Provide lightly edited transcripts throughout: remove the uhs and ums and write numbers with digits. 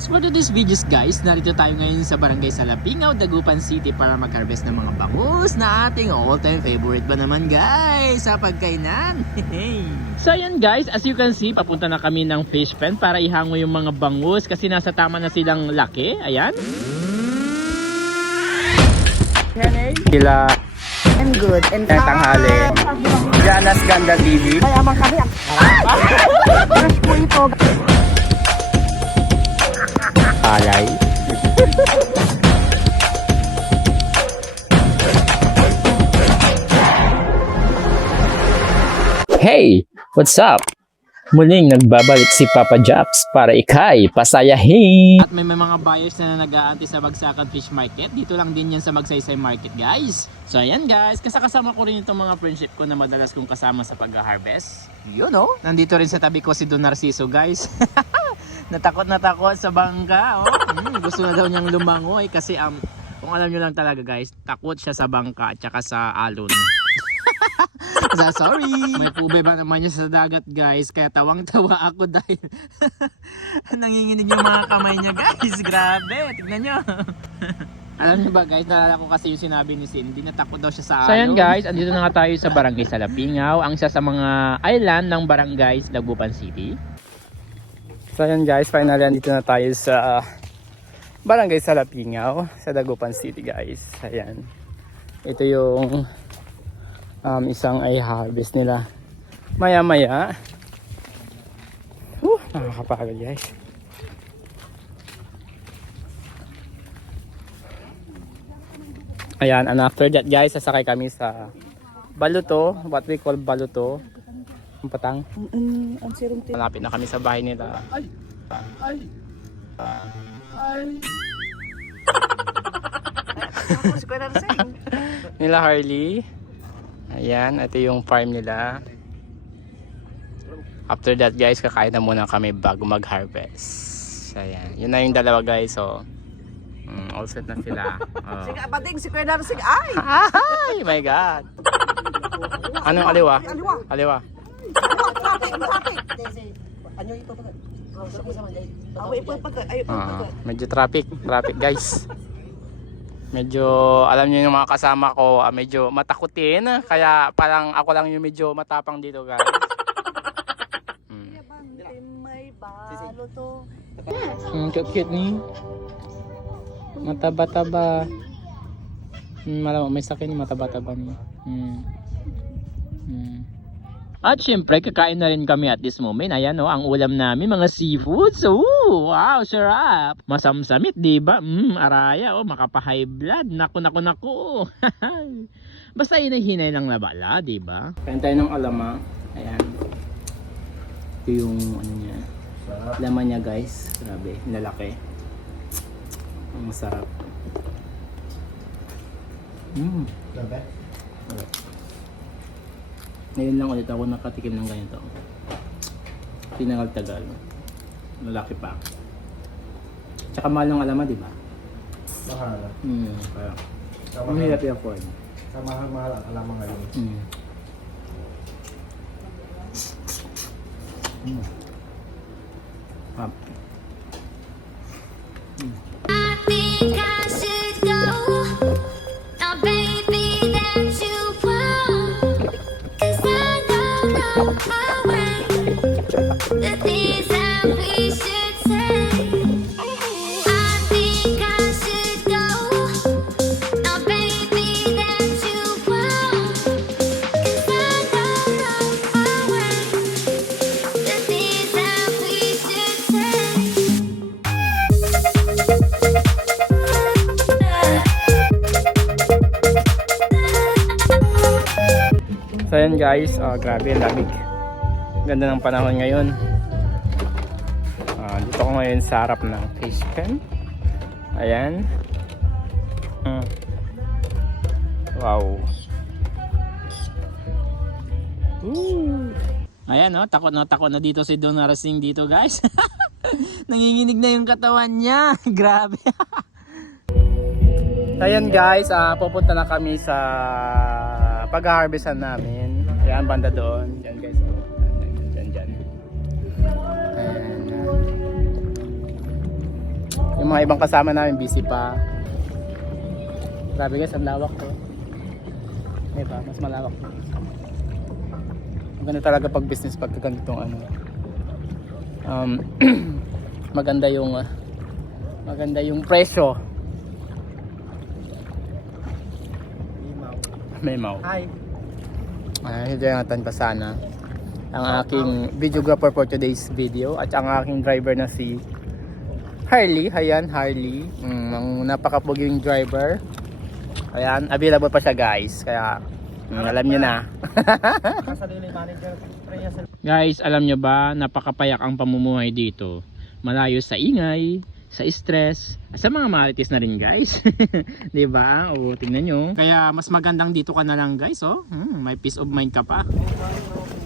So for today's videos guys, narito tayo ngayon sa Barangay Salapingaw, Dagupan City para mag-harvest ng mga bangus na ating all-time favorite ba naman guys sa pagkainan. So ayan guys, as you can see, papunta na kami ng fish pen para ihango yung mga bangus kasi nasa tama na silang laki. Ayan. Sila I'm good. And tanghali. Janas Ganda TV. kaya bang kami fresh po ito. Alay. Hey! What's up? Muling nagbabalik si Papa Japs para ikay pasayahin. At may mga buyers na nag-aantay sa Bagsakan Fish Market. Dito lang din yan sa Magsaysay Market guys. So ayan guys, kasama ko rin itong mga friendship ko na madalas kong kasama sa pag-harvest. You know, nandito rin sa tabi ko si Don Narciso guys. Natakot sa bangka. Oh. Gusto na daw niyang lumangoy kasi kung alam niyo lang talaga guys, takot siya sa bangka at saka sa alon. Sorry. May pube ba naman niya sa dagat guys, kaya tawang-tawa ako dahil nanginginig yung mga kamay niya guys. Grabe, tignan niyo. Alam niyo ba guys, naalala ko kasi yung sinabi ni Cindy, natakot daw siya sa alon. So ayan guys, andito na nga tayo sa Barangay Salapingaw, ang isa sa mga island ng Barangay Dagupan City. So ayan guys, finally andito na tayo sa Barangay Salapingaw sa Dagupan City guys. Ayan. Ito yung isang i-harvest nila maya maya. Nakakapagod guys. Ayan, and after that guys, sasakay kami sa baluto, what we call baluto, ang patang. Malapit na kami sa bahay nila. Nila Harley. Ayan, ito yung farm nila. After that guys, kakain na muna kami bago mag-harvest. Ayan, yun na yung dalawa guys. So, all set na sila. Oh. Sige, bading si Kuya Narsing. Ay! Ay, my God! Anong aliwa? Aliwa. Ano ito ba? Away po pag Medyo traffic guys. Medyo, alam niyo yung mga kasama ko, medyo matakutin. Kaya parang ako lang yung medyo matapang dito guys. may baluto. Cute ni. Mataba-taba. Malamang may sakin yung mataba-taba niya. At syempre, kakain na rin kami at this moment. Ayan o, ang ulam namin, mga seafoods. Wow, sarap. Masamsamit, diba? Araya, makapa-high blood. Naku. Basta hinay-hinay lang na bala, diba? Kain tayo ng alama. Ayan. Ito yung, ano niya, laman niya guys. Grabe, lalaki. Ang masarap. Grabe? Ngayon lang ulit ako nakatikim ng ganito. Tinagal-tagal. Lalaki pa. Tsaka mahal ng alama, di ba? Mahal. Kaya ang hirap i-afford. Sa mahal ang alamang ngayon. I think I should go. Now, baby, that you won't. 'Cause I know my way. The things that we should say. I think I should go. Now, baby, that you won't. 'Cause I know my way. The things that we should say. So ayan guys, grabe ang lamig. Ganda ng panahon ngayon. Dito ko ngayon sa harap ng fish pen. Ayan. Wow. Ayan takot na dito si Don Narasing dito guys. Nanginginig na yung katawan niya. Grabe. Ayan guys, pupunta na kami sa pag-harvestan namin. Ayan, banda doon. Diyan guys. Diyan. Yung mga ibang kasama namin busy pa. Grabe guys, ang lawak ko. Diba? Mas malawak. Maganda talaga pag business pag ganitong ano. maganda yung presyo. Memaw. Hi. Hindi natin pa sana ang aking videographer for today's video at ang aking driver na si Harley. Ayan, Harley. Ang napakapuging driver. Ayan, available pa siya guys. Kaya alam niyo na. Guys, alam niyo ba, napakapayak ang pamumuhay dito. Malayo sa ingay, sa stress, sa mga marites na rin guys. 'Di ba? O tingnan nyo. Kaya mas magandang dito ka na lang guys, oh. May peace of mind ka pa.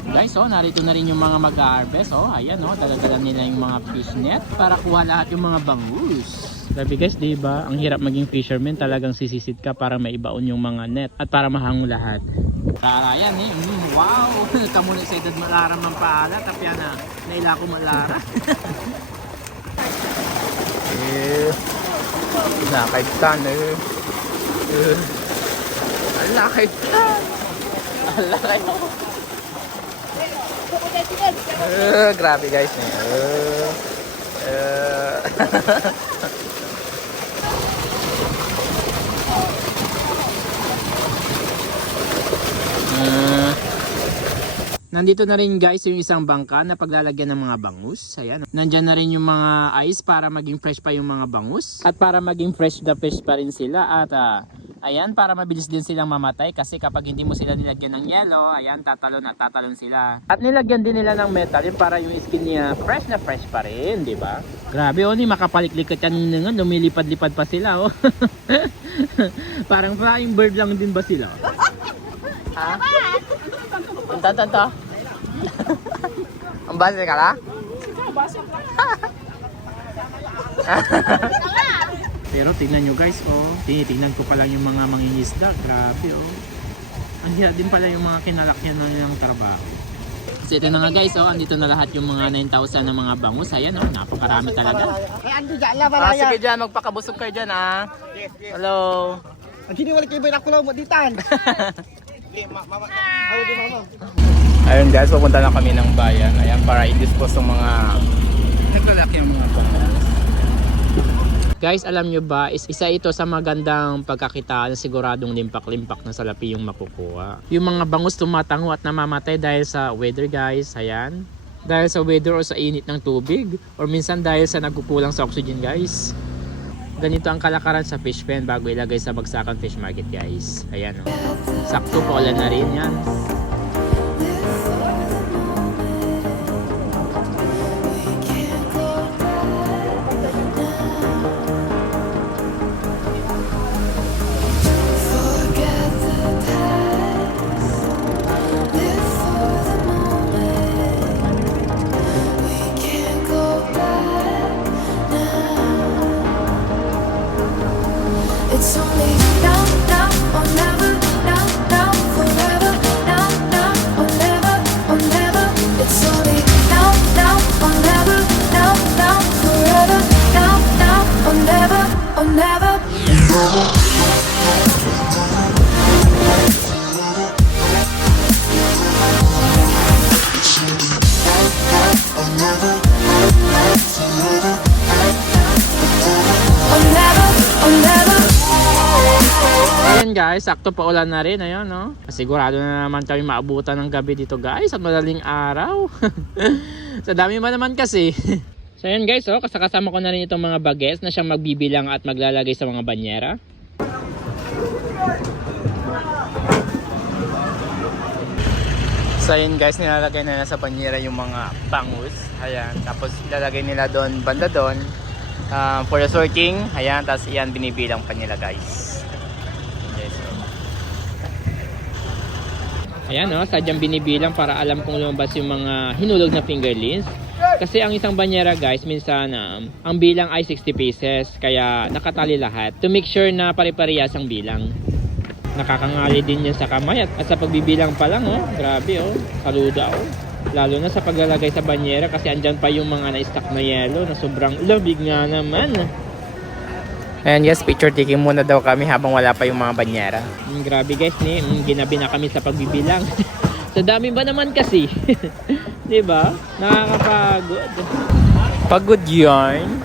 Guys, oh, narito na rin yung mga mag-harvest, oh. Ayan, oh, dala-dala nila yung mga fish net para kuha lahat yung mga bangus. Sabi guys, 'di ba? Ang hirap maging fisherman, talagang sisisid ka para maibaon yung mga net at para mahango lahat. Ayan eh, wow! Kamu na sa edad malaram ng paala, tapya na naila ko malara. Nakaitan eh. Nakaitan. Grabe guys eh. Nandito na rin guys yung isang bangka na paglalagyan ng mga bangus. Ayan. Nandyan na rin yung mga ice para maging fresh pa yung mga bangus. At para maging fresh na fresh pa rin sila. At ayan, para mabilis din silang mamatay. Kasi kapag hindi mo sila nilagyan ng yelo, ayan, tatalon at tatalon sila. At nilagyan din nila ng metal yun para yung skin niya fresh na fresh pa rin, di ba? Grabe, oh, ni makapalik-likat yan nga. Lumilipad-lipad pa sila, oh. Parang flying bird lang din ba sila? Ha? Tanto. Ang base ka la? Pero tingnan nyo guys, oh. Tinitingnan ko pa lang yung mga mangingisda. Grabe, oh. Ang hirap din pala yung mga kinalakyan na nilang trabaho. So ito na nga guys, oh. Andito na lahat yung mga 9,000 na mga bangus. Ayan, oh. Napakarami talaga. Sige dyan, magpakabusog kayo dyan, ah. Hello. Ang hiniwalik kayo ba yung nakulaw mo ditan? Ayun guys, pupunta na kami ng bayan. Ayan, para i-dispose ng mga naglalaki ng mga bangus. Guys, alam nyo ba, isa ito sa magandang pagkakitaan na siguradong limpak-limpak na salapi yung makukuha. Yung mga bangus tumatango at namamatay dahil sa weather guys. Ayan. Dahil sa weather o sa init ng tubig. Or minsan dahil sa nagkukulang sa oxygen guys. Ganito ang kalakaran sa fish pen bago ilagay sa bagsakan fish market guys. Ayan, oh. Sakto, paulan na rin yan. It's only now, now or never, now, now, forever, now, now or never, or never. It's only now, now or never, now, now, forever, now, now or never, or never. Ayan guys, sakto pa ulan na rin. Ayan, no? Sigurado na naman kami maabutan ng gabi dito guys at madaling araw. Sa dami man naman kasi. So ayan guys, oh, kasama ko na rin itong mga bagets na siyang magbibilang at maglalagay sa mga banyera. So ayan guys, nilalagay na sa banyera yung mga bangus. Ayan, tapos ilalagay nila doon, banda doon, for the sorting. Ayan, tapos yan binibilang pa nila guys. Ayan, no, sadyang binibilang para alam kung lumabas yung mga hinulog na fingerlings. Kasi ang isang banyera guys, minsan ang bilang ay 60 pieces. Kaya nakatali lahat to make sure na pare-parehas ang bilang. Nakakangali din yan sa kamay at sa pagbibilang pa lang, oh. Grabe, oh. Saluda, oh. Lalo na sa paglalagay sa banyera kasi andyan pa yung mga na-stack na yelo na sobrang labig nga naman. Ayan guys, picture taking muna daw kami habang wala pa yung mga banyera. Grabe guys, ginabi na kami sa pagbibilang. Sa dami ba naman kasi? Diba? Nakakapagod. Pagod yarn.